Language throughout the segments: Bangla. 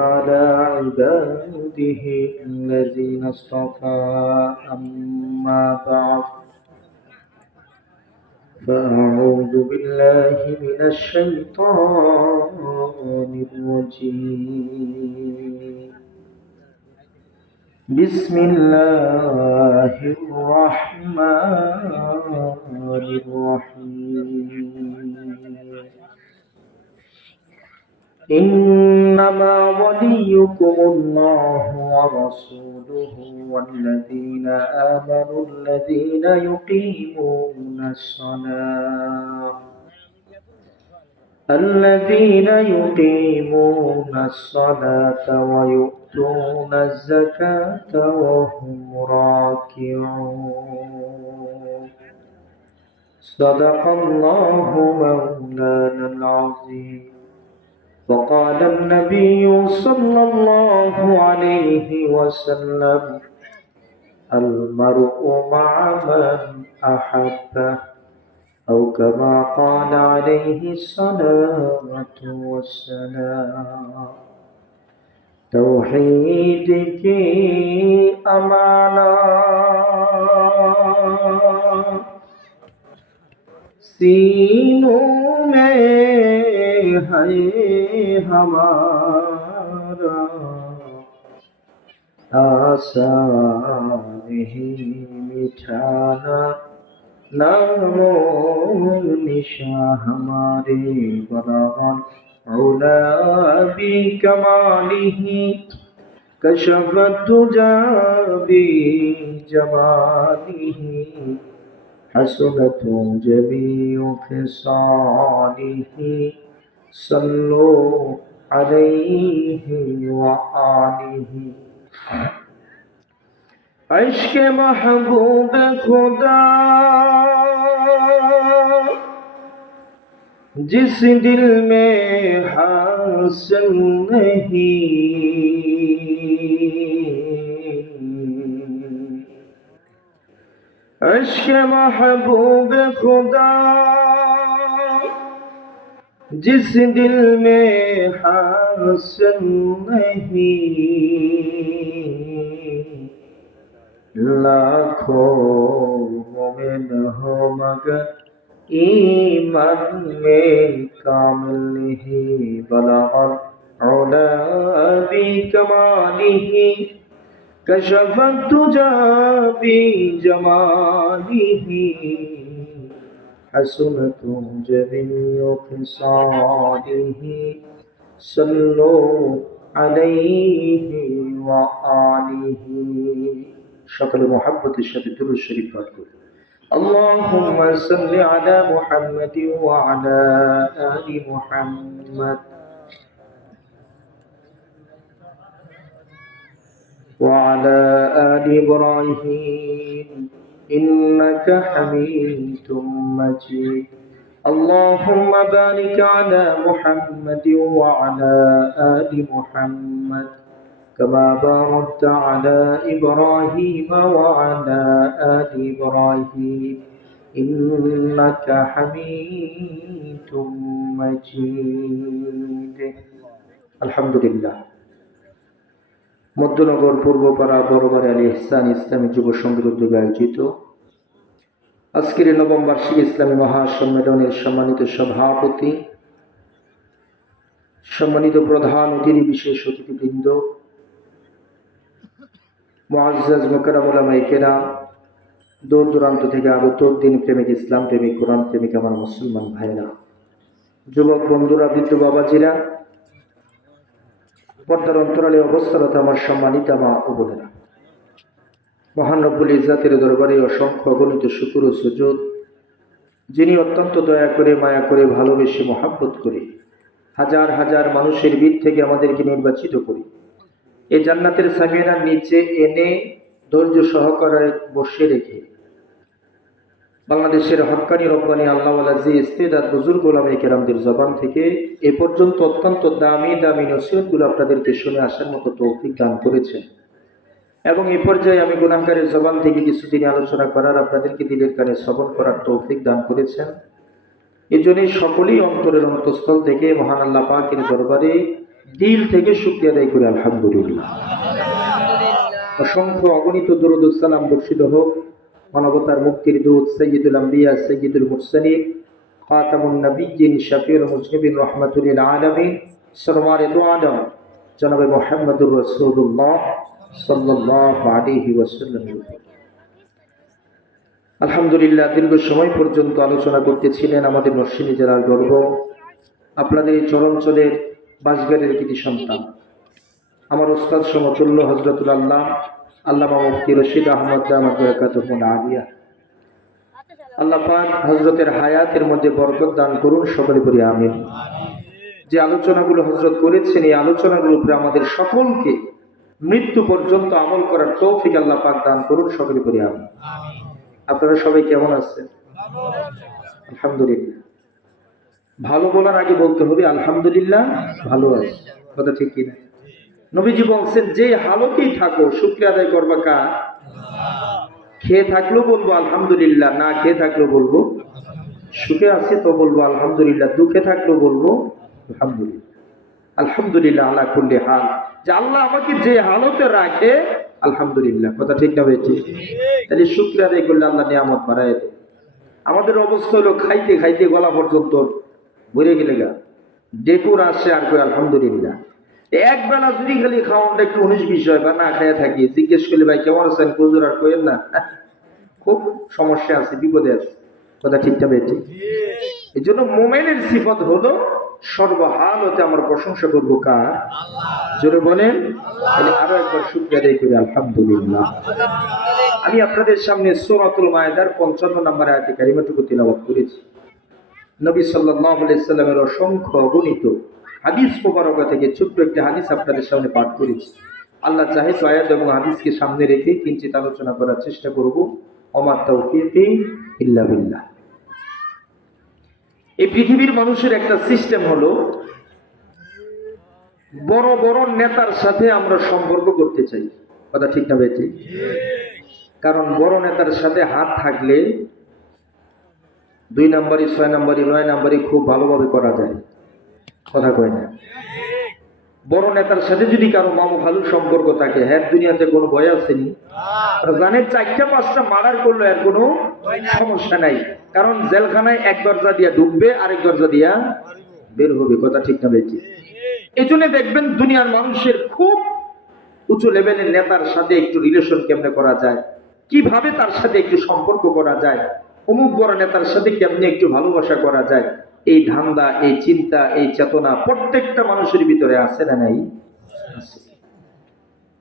على عباده الذين اصطفى أما بعد فأعوذ بالله من الشيطان الرجيم بسم الله الرحمن الرحيم إنما وليكم الله ورسوله والذين آمنوا الذين يقيمون الصلاة ويؤتون الزكاة وهم راكعون صدق الله مولانا العظيم. وقال النبي صلى الله عليه وسلم المرء مع من أحبه أو كما قال عليه الصلاة والسلام توحید کی امانت सीनों में है हमारा आसान ही मिटाना नामो निशा हमारे बराबर औला भी कमालिही कशफत तुजा भी जमालिही हसनत जमीउ खिसालिह सल्लु अलैहि व आलिहि। इश्क महबूब खुदा जिस दिल में हासिल नहीं इश्क महबूब खुदा जिस दिल में हासिल नहीं लाखों मोमिन हो मगर ईमान में कामिल नहीं बलगल औला भी कमालिही कशफत तुजा भी जमालिही हसनत जमीउ खिसालिही सल्लु अलैहि व आलिहि। সকলে মুহাব্বতের সাথে দুরূদ শরীফ পাঠ করুন। আল্লাহুম্মা সাল্লি আলা মুহাম্মাদিন ওয়া আলা আলি মুহাম্মাদ وعلى آل إبراهيم إنك حميد مجيد اللهم بارك على محمد وعلى آل محمد كما باركت على إبراهيم وعلى آل إبراهيم إنك حميد مجيد الحمد لله। মধ্যনগর পূর্বপাড়া দরবারে আলী ইহসান ইসলামী যুব সংঘের উদ্যোগে আয়োজিত আজকের নবম বার্ষিক ইসলামী মহাসম্মেলনের সম্মানিত সভাপতি, সম্মানিত প্রধান অতিথি, বিশেষ অতিথিবৃন্দ, মুআজ্জাজ মুকাররম উলামায়ে কেরাম, দূর দূরান্ত থেকে আগত দিন প্রেমিক, ইসলাম প্রেমিক, কোরআন প্রেমিক আমার মুসলমান ভাইরা, যুবক বন্ধুরা, বৃদ্ধ বাবাজিরা, পর্দার অন্তরালে অবস্থারত আমার সম্মানিত মা ও বোনেরা, মহান রব্বুল ইজ্জাতের দরবারে অসংখ্য অগণিত শুকর ও সুজুদ, যিনি অত্যন্ত দয়া করে, মায়া করে, ভালোবেসে, মহাব্বত করে হাজার হাজার মানুষের ভিড় থেকে আমাদেরকে নির্বাচিত করে এই জান্নাতের সামিয়ানার নিচে এনে ধৈর্য সহকারে বসে রেখে বাংলাদেশের হক্কানি রব্বানি আল্লাহওয়ালা জি ইস্তেদাদ বুজুর্গ উলামায়ে কেরামদের জবান থেকে এ পর্যন্ত অত্যন্ত দামি দামি নসিহতগুলো আপনাদেরকে শুনে আসার মতো তৌফিক দান করেছেন এবং এই পর্যায়ে আমি গুনাহগারের জবান থেকে কিছুদিন আলোচনা করার, আপনাদেরকে দিলের কানে শ্রবণ করার তৌফিক দান করেছেন। এই জন্যই সকলেই অন্তরের অন্তঃস্থল থেকে মহান আল্লাহ পাকের দরবারে দিল থেকে শুকরিয়া আদায় করি আলহামদুলিল্লাহ। অসংখ্য অগণিত দরুদ ও সালাম বর্ষিত হোক মানবতার মুক্তির দূত সাইয়্যিদুল আম্বিয়া সাইয়্যিদুল মুরসালিন খাতামুন নবিয়্যিন শফিউল মুজনিবিন রাহমাতুল লিল আলামিন সরওয়ারে দু আলম জনাবে মুহাম্মদুর রাসূলুল্লাহ সাল্লাল্লাহু আলাইহি ওয়াসাল্লাম। আলহামদুলিল্লাহ, দীর্ঘ সময় পর্যন্ত আলোচনা করতেছিলেন আমাদের নরসিংদী জেলার গর্ব, আপনাদের এই চরাঞ্চলের বাঁশগাড়ির কৃতি সন্তান, আমার ওস্তাদ সমতুল্য হযরতুল আল্লামা মুফতি রশিদ আহমদ দামাত বরকাতুহুল আলিয়া। আল্লাহ পাক হযরতের হায়াতের মধ্যে বরকত দান করুন, সকলে বলি আমিন। যে আলোচনাগুলো হযরত করেছেন, এই আলোচনাগুলোর উপরে আমাদের সকলকে মৃত্যু পর্যন্ত আমল করার তৌফিক আল্লাহ পাক দান করুন, সকলে বলি আমিন। আপনারা সবাই কেমন আছেন? আলহামদুলিল্লাহ। ভালো বলার আগে বলতে হবে আলহামদুলিল্লাহ ভালো আছে, কথা ঠিক কিনা? নবীজি বলছেন যে হালতেই থাকো শুকরিয়া আদায় করবা কার? খেয়ে থাকলেও বলবো আলহামদুলিল্লাহ, না খেয়ে থাকলেও বলবো, সুখে আছে তো বলবো আলহামদুলিল্লাহ, দুঃখে থাকলেও বলবো আলহামদুলিল্লাহ। আলহামদুলিল্লাহ আলা কুল্লি হাল, যে আল্লাহ আমাকে যে হালতে রাখে আলহামদুলিল্লাহ, কথা ঠিক না হয়েছে? তাহলে শুকরিয়া আদায় করলে আল্লাহ নিয়ামত বাড়ায় দেয়। আমাদের অবস্থা হলো খাইতে খাইতে গলা পর্যন্ত ভরে গেলে গা, ডেকুর আসে আর কই আলহামদুলিল্লাহ। এক বেলা যদি খালি খাওয়ানটা একটু 19-20 হয় বা না খাইয়া থাকি, জিজ্ঞেস করলে ভাই কেমন আছেন হুজুর, আর কইেন না খুব সমস্যা আছে, বিপদে আছে, কথা ঠিকটা পেয়েছি। এই জন্য মোমেনের সিফত হলো সর্বহাল হতে আমার প্রশংসা করবো কার? জোরে বলেন। আরো একবার শুকরিয়া আদায় করি আলহামদুলিল্লাহ। আমি আপনাদের সামনে সূরাতুল মায়েদার 55 নম্বর আয়াতে কারিমাটুকু তিলাওয়াত করেছি। নবী সাল্লাল্লাহু আলাইহি সাল্লামের অসংখ্য অগণিত হাদিস মুবারকা থেকে ছোট্ট একটি হাদিস আপনাদের সামনে পাঠ করেছি। আল্লাহ চাহে তো আয়াত এবং হাদিসকে সামনে রেখে কিঞ্চিত আলোচনা করার চেষ্টা করব। ওমা তাওফীকি ইল্লা বিল্লাহ। এই পৃথিবীর মানুষের একটা সিস্টেম হলো, বড় বড় নেতার সাথে আমরা সম্পর্ক করতে চাই, কথা ঠিক না বেঠি? কারণ বড় নেতার সাথে হাত থাকলে 2 নম্বরই 6 নম্বরই 9 নম্বরই খুব ভালোভাবে করা যায়, কথা কয় না? বড় নেতার সাথে যদি কারো মামু খালুর সম্পর্ক থাকে, হ্যাঁ দুনিয়াতে কোনো ভয় আসেনি, জানেন 4-5টা মার্ডার করলো এর কোনো সমস্যা নাই, কারণ জেলখানায় এক দরজা দিয়া ঢুকবে আরেক দরজা দিয়া বের হবে, কথা ঠিক না বেশি? এই জন্য দেখবেন দুনিয়ার মানুষের খুব উঁচু লেভেলের নেতার সাথে একটু রিলেশন কেমনে করা যায়, কিভাবে তার সাথে একটু সম্পর্ক করা যায়, অমুক বড় নেতার সাথে কেমনে একটু ভালোবাসা করা যায়, এই ধান্দা, এই চিন্তা, এই চেতনা প্রত্যেকটা মানুষের ভিতরে আছে না নাই?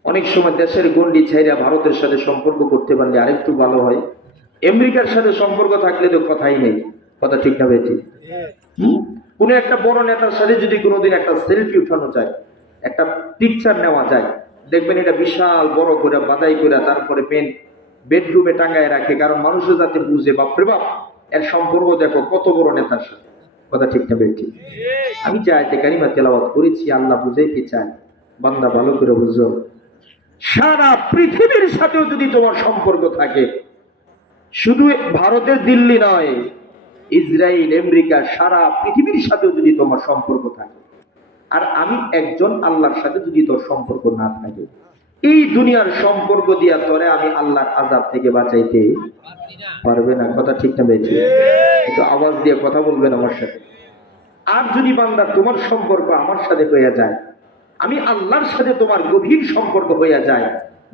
অনেক সময় দেশের গন্ডি ছাইরা ভারতের সাথে সম্পর্ক করতে পারলে আরেকটু ভালো হয়, আমেরিকার সাথে সম্পর্ক থাকলে তো কথাই নেই, কথা ঠিক না বেঠি? কোন একটা বড় নেতার সাথে যদি কোনোদিন একটা সেলফি উঠানো যায়, একটা পিকচার নেওয়া যায়, দেখবেন এটা বিশাল বড় করে বাদাই করে তারপরে বেডরুমে টাঙ্গায় রাখে, কারণ মানুষও যাতে বুঝে বাপরে বাপ এর সম্পর্ক দেখো কত বড় নেতার সাথে, কথা ঠিক না বেঠি? আমি যে আয়াতে কারিমা তেলাওয়াত করেছি আল্লাহ বুঝাইতে চায়, বান্দা ভালো করে বুঝো, সারা পৃথিবীর সাথেও যদি তোমার সম্পর্ক থাকে, শুধু ভারতের দিল্লি নয়, ইসরায়েল, আমেরিকা, সারা পৃথিবীর সাথেও যদি তোমার সম্পর্ক থাকে, আর আমি একজন আল্লাহর সাথে যদি তোর সম্পর্ক না থাকে, এই দুনিয়ার সম্পর্ক দিয়া তোরে আমি আল্লাহর আযাব থেকে বাঁচাইতে পারবে না, কথা ঠিক না বেশি? একটু আওয়াজ দিয়ে কথা বলবেন আমার সাথে। আর যদি বান্দা তোমার সম্পর্ক আমার সাথে হয়ে যায়, আমি আল্লাহর সাথে তোমার গভীর সম্পর্ক হয়ে যায়,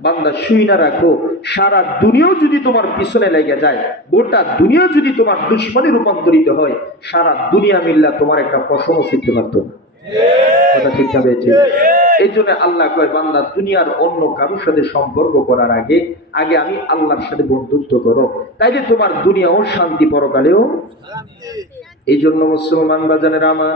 বান্দা শুই না রাখো, সারা দুনিয়াও যদি তোমার পিছনে লেগে যায়, গোটা দুনিয়া যদি তোমার দুশ্মনে রূপান্তরিত হয়, সারা দুনিয়া মিল্লা তোমার একটা পশমও শিখতে পারতো না, কথা ঠিক না বেঠি? এই জন্য আল্লাহ কয়, বান্দা দুনিয়ার অন্য কারোর সাথে সম্পর্ক করার আগে আগে আমি আল্লাহর সাথে বন্ধুত্ব করো, তাইলে তোমার দুনিয়াও শান্তি, পরকালেও। এই জন্য মুসলমান বাজানেরা আমার,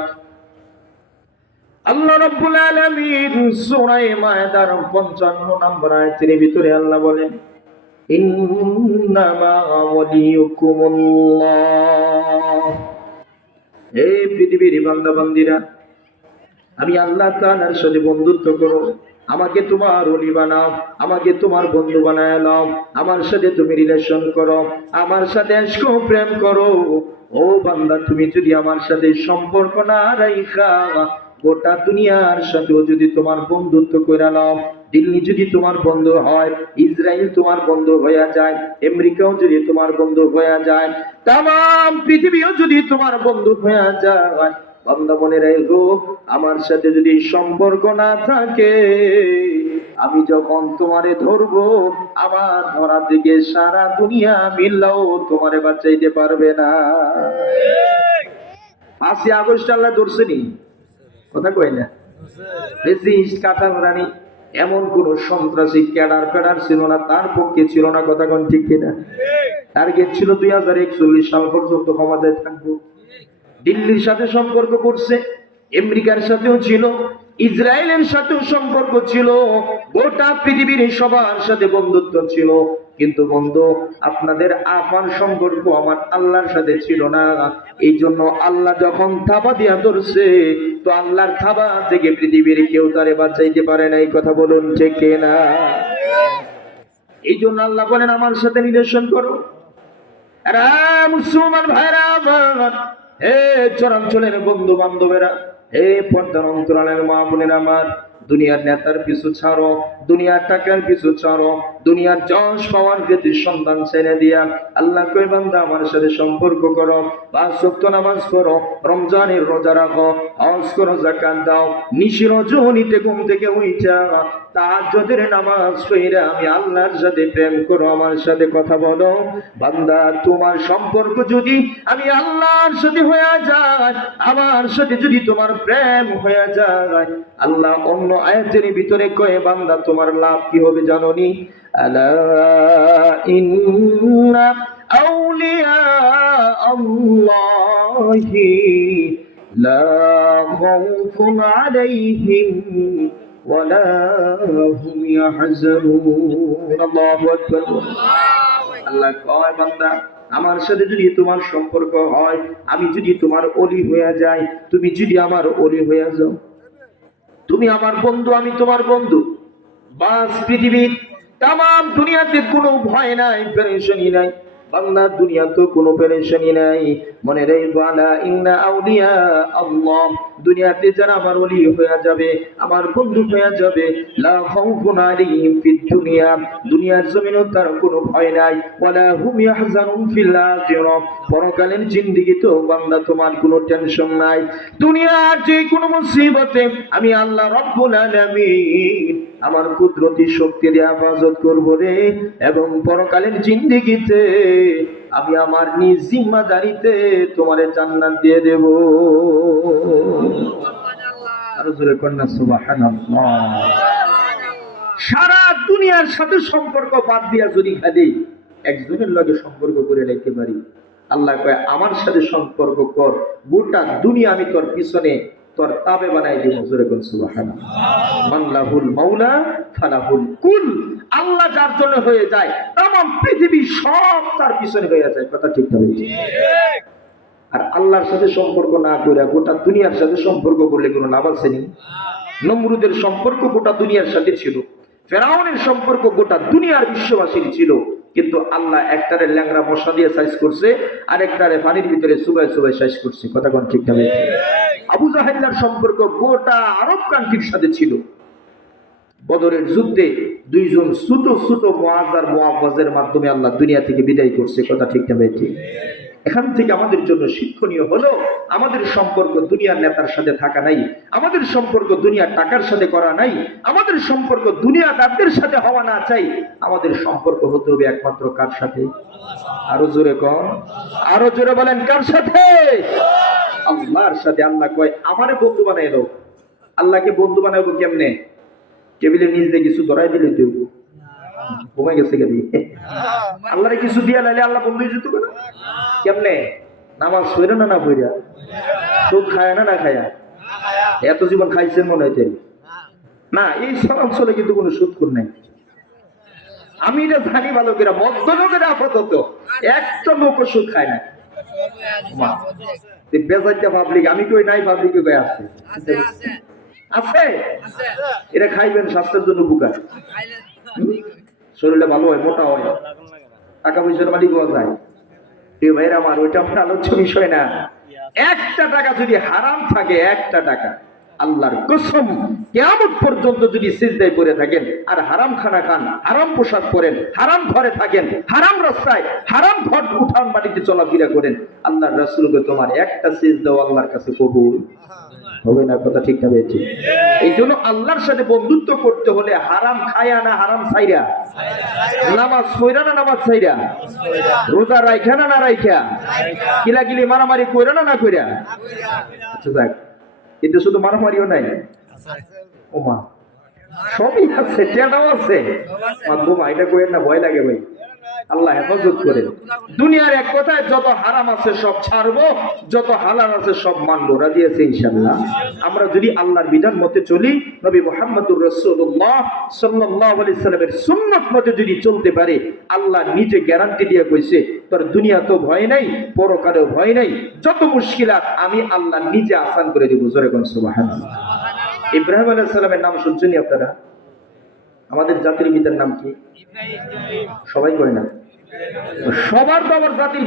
আল্লাহ রাব্বুল আলামিন সূরা মায়েদার 55 নম্বর আয়াতের ভিতরে আল্লাহ বলেন, ইন্নামা ওয়ালিয়ুকুমুল্লাহ। এই পৃথিবীর বান্দা বান্দীরা, আমি আল্লাহ তাআলার সাথে বন্ধুত্ব করো, আমাকে তোমার ওলি বানাও, আমাকে তোমার বন্ধু বানায় নাও, আমার সাথে তুমি রিলেশন করো, আমার সাথে ইশক প্রেম করো। ও বান্দা, তুমি যদি আমার সাথে সম্পর্ক না রাখা গোটা দুনিয়ার সাথেও যদি তোমার বন্ধুত্ব কইরা নাও, দিল্লি যদি তোমার বন্ধু হয়, ইসরায়েল তোমার বন্ধু হইয়া যায়, আমেরিকাও যদি তোমার বন্ধু হইয়া যায়, তাম পৃথিবীও যদি তোমার বন্ধু হইয়া যায়, বান্দা মনে রাখো, আমার সাথে যদি সম্পর্ক না থাকে, আমি যখন তোমারে ধরবো, আমার ধরা থেকে সারা দুনিয়া মিললেও তোমারে বাঁচাইতে পারবে না। 5ই আগস্ট আল্লাহ ধরছেনি, কথা কই না, বেশি কাঁঠাল রানী এমন কোন সন্ত্রাসী ক্যাডার ফেডার ছিল না, তার পক্ষে ছিল না, কথা কোন ঠিক কিনা? টার্গেট ছিল 2041 সাল পর্যন্ত ক্ষমতায় থাকবো। দিল্লির সাথে সম্পর্ক করছে, আমেরিকার সাথেও ছিল, ইসরায়েলের সাথেও সম্পর্ক ছিল, গোটা পৃথিবীর সবার সাথে বন্ধুত্ব ছিল, কিন্তু বন্ধু আপনাদের আপার সম্পর্ক আমার আল্লাহর সাথে ছিল না। এই জন্য আল্লাহ যখন থাবা দিয়া ধরছে, তো আল্লাহর থাবা থেকে পৃথিবীর কেউ তারে বাঁচাইতে পারে না, এই কথা বলুন ঠিক না? এই জন্য আল্লাহ বলেন আমার সাথে রিলেশন করো। মুসলমান ভাইরা আমার, হে চরাঞ্চলের বন্ধু বান্ধবেরা, হে পর্দার অন্তরালের মা বোনেরা আমার, দুনিয়ার নেতার পিছু ছাড়ো, দুনিয়ার টাকার পিছু ছাড়ো, দুনিয়ার যশ পাওয়ার ক্ষেত্রে সন্তান ছেড়ে দিয়া আল্লাহ কই বান্দা আমার সাথে সম্পর্ক করো, 5 ওয়াক্ত নামাজ পড়ো, রমজানের রোজা রাখো, হজ করো, যাকাত দাও, নিশি রজনীতে ঘুম থেকে উঠা তাহাজ্জুদের নামাজ পড়া আমি আল্লাহর সাথে প্রেম করো, আমার সাথে কথা বলো। বান্দা তোমার সম্পর্ক যদি আমি আল্লাহর সাথে হয়ে যায়, আমার সাথে যদি তোমার প্রেম হয়ে যায়, আল্লাহ অন্য আয়াতের ভিতরে কয়ে বান্দা তোমার লাভ কি হবে জানোনি? আলা ইন্না আউলিয়া আল্লাহি লা খাউফুন আলাইহিম ওয়ালা হুম ইয়াহজানুন। আল্লাহু আকবার। আল্লাহ কয় বান্দা আমার সাথে যদি তোমার সম্পর্ক হয়, আমি যদি তোমার ওলি হয়ে যাই, তুমি যদি আমার ওলি হয়ে যাও, তুমি আমার বন্ধু আমি তোমার বন্ধু, বাস পৃথিবীর তাম দুনিয়াতে কোনো ভয় নাই, পেরেশানি নাই, বাংলা দুনিয়া তো কোনো পেরেশানি নাই। মনে রে বালা ইন্না আউলিয়া আল্লাহ, দুনিয়াতে যারা আমার ওলি হয়ে যাবে, আমার বন্ধু হয়ে যাবে, লা খাউফুন আলাইহিম ফিদ দুনিয়া, দুনিয়ার জমিনেও তার কোনো ভয় নাই, ওয়ালা হুম ইয়াহজানুন ফিল আখিরাহ, পরকালের জিন্দেগিতেও বান্দা তোমার কোনো টেনশন নাই। দুনিয়ার যে কোনো মুসিবতে আমি আল্লাহ রব্বুল আলামিন আমার কুদরতি শক্তি দিয়ে হেফাজত করবো রে, এবং পরকালের জিন্দেগিতে আমি আমার নিজ জিম্মাদারিতে তোমারে জান্নাত দিয়ে দেব। আরো জোরে কন্যা সুবহানাল্লাহ। সারা দুনিয়ার সাথে সম্পর্ক বাদ দিয়া যদি খালি একজনের লগে সম্পর্ক করে রাখতে পারি, আল্লাহ কয় আমার সাথে সম্পর্ক কর, গোটা দুনিয়া আমি তোর পিছনে তোর তাবে বানাই দিব। জোরে কোন সুবহানাল্লাহ। মান লাহুল মাওলা ফালাহুল কুল, আল্লাহ যার জন্য হয়ে যায়, तमाम পৃথিবী সব তার পিছনে হয়ে যায়, কথা ঠিক না? আর আল্লাহর সাথে সম্পর্ক না করে গোটা দুনিয়ার সাথে সম্পর্ক করলে কোনো লাভ আছে নি? নমরুদের সম্পর্ক গোটা দুনিয়ার সাথে ছিল, ফেরাউনের সম্পর্ক গোটা দুনিয়ার বিশ্ববাসীর ছিল, কিন্তু আল্লাহ একটারে ল্যাংড়া মশা দিয়ে সাইজ করছে, আর একটারে পানির ভিতরে চুবাই চুবাই সাইজ করছে, কথা কোন ঠিক না? আবু জাহেলের সম্পর্ক গোটা আরব কান্ট্রির সাথে ছিল। বদরের যুদ্ধে দুইজন ছোট ছোট মুআজ আর মুআওয়াজের মাধ্যমে আল্লাহ দুনিয়া থেকে বিদায় করছে, কথা ঠিক না? ঠিক। এখান থেকে আমাদের জন্য শিক্ষণীয় হলো, আমাদের সম্পর্ক দুনিয়ার নেতার সাথে থাকা নাই, আমাদের সম্পর্ক দুনিয়ার টাকার সাথে করা নাই, আমাদের সম্পর্ক দুনিয়াদারদের সাথে হওয়া না চাই, আমাদের সম্পর্ক হতে হবে একমাত্র কার সাথে? আরো জোরে কন, আরো জোরে বলেন, কার সাথে? আল্লাহর সাথে। আল্লাহ কয় আমারে বন্ধু বানাই দাও। আল্লাহকে বন্ধু বানাবো কেমনে? টেবিলের নিচ দিয়ে কিছু ধরাই দিলে দেব, ঘুমাই গেছে গেলি আল্লাহরে কিছু দিয়া লাইলে আল্লাহ বন্ধু যেত না। কেমনে? নামাজ পড়ে না, না পড়া, সুদ খায় না, না খায়া, এত জীবন খাইছেন মনে হইতে না, এই চলে কিন্তু কোনো সুদ কর নাই। আমি এটা জানি ভালো করে, মধ্যলোকের আপাতত একটা লোক সুদ খায় না। বেজাইটা পাবলিক, আমি কই নাই, পাবলিক কই আছে, আছে, এটা খাইবেন, স্বাস্থ্যের জন্য উপকার, শরীরে ভালো হয়, মোটা হয়, টাকা পয়সার মালিক হওয়া যায়। প্রিয় ভাইরা আমার, ওইটা আমার আলোচ্য বিষয় না। একটা টাকা যদি হারাম থাকে, একটা টাকা, আল্লাহর কসম, কিয়ামত পর্যন্ত যদি সিজদায় পড়ে থাকেন আর হারাম খানা খান, হারাম পোশাক পরেন, হারাম ঘরে থাকেন, হারাম রাস্তায়, হারাম ঘর উঠান বাড়িতে চলাফেরা করেন, আল্লাহর রাসূলকে তোমার একটা সিজদাও আল্লাহর কাছে কবুল হবে না। কথা ঠিক না বেঠিক? এই জন্য আল্লাহর সাথে বন্ধুত্ব করতে হলে হারাম খায়া না হারাম ছাইরা, নামাজ পড়া না নামাজ ছাইরা, রোজা রাইখা না না রাইখা, কিলাকিলি মারামারি কইরা না না কইরা। আচ্ছা যাক, এতে শুধু মারামারিও নাই, ওমা সবই আছে, টেটাও আছে। মাধ্যম এটা কইেন না, ভয় লাগে ভাই, আল্লাহ হেফাজত করেন। দুনিয়ার এক কথায় যত হারাম আছে সব ছাড়বো, যত হালাল আছে সব মানবো। রাজি আছে ইনশাআল্লাহ? আমরা যদি আল্লাহর বিধান মতে চলি, নবী মুহাম্মদুর রাসূলুল্লাহ সাল্লাল্লাহু আলাইহি সাল্লামের সুন্নাত মতে যদি চলতে পারে, আল্লাহ নিজে গ্যারান্টি দিয়ে কইছে তোর দুনিয়াতেও ভয় নাই, পরকালেও ভয় নাই, যত মুশকিলাত আমি আল্লাহ নিজে আসান করে দেব। জোরে কোন সুবহানাল্লাহ। ইব্রাহিম আলাইহিস সালামের নাম শুনছেন আপনারা? আমাদের জাতির পিতার নাম কি? সবাই করে না, সবার তো আবার জাতির